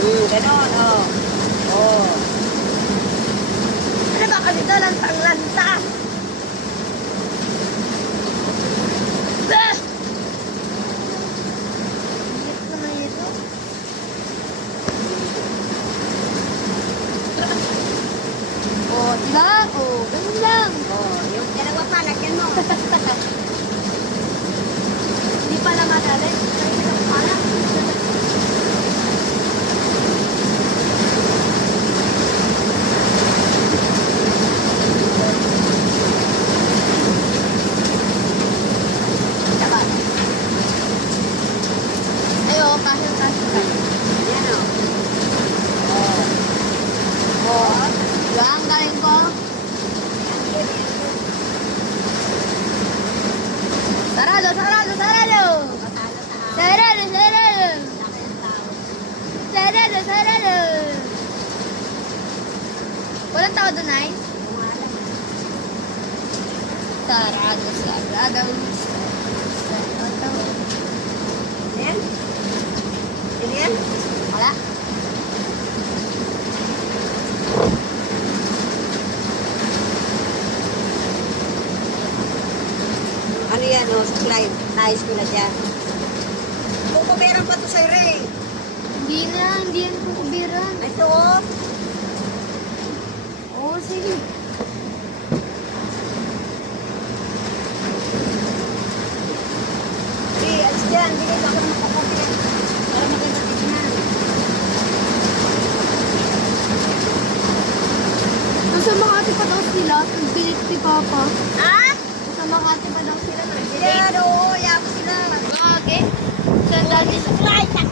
Ganon, oh. Oh. Ano ba kasi ito? Lantang-lanta. Bah! Higit naman ito. Oh, diba? Oh, ganun lang. Oh, yung dalawa pa, lagyan mo. Hindi pala madali. Pala. Saka, Ayo, kasya. yan o. Oh. Oh, diba? Ang galing ko. Sarado, sarado, sarado. Patalo sa hawak. Sarado, sarado. Laki ng tao. Sarado, sarado. Walang tao doon, ay? Yung alam, ah. Sarado, sarado. Sarado. Yan? Yan? Wala. Ano yan, oh, slide. Nice ko na dyan. Kukuberan pa to sa'yo, Ray. Hindi yan kukubiran. Ito, oh. Oo, sige. Hey, alis dyan. Hindi kayo ako makakupit. Para maganda tignan. Nasa Makati pa daw sila. Pilit ni Papa. Ha? Nasa Makati pa daw sila. Yan, oo. Yapo sila. Okay. Saan dati? Slide.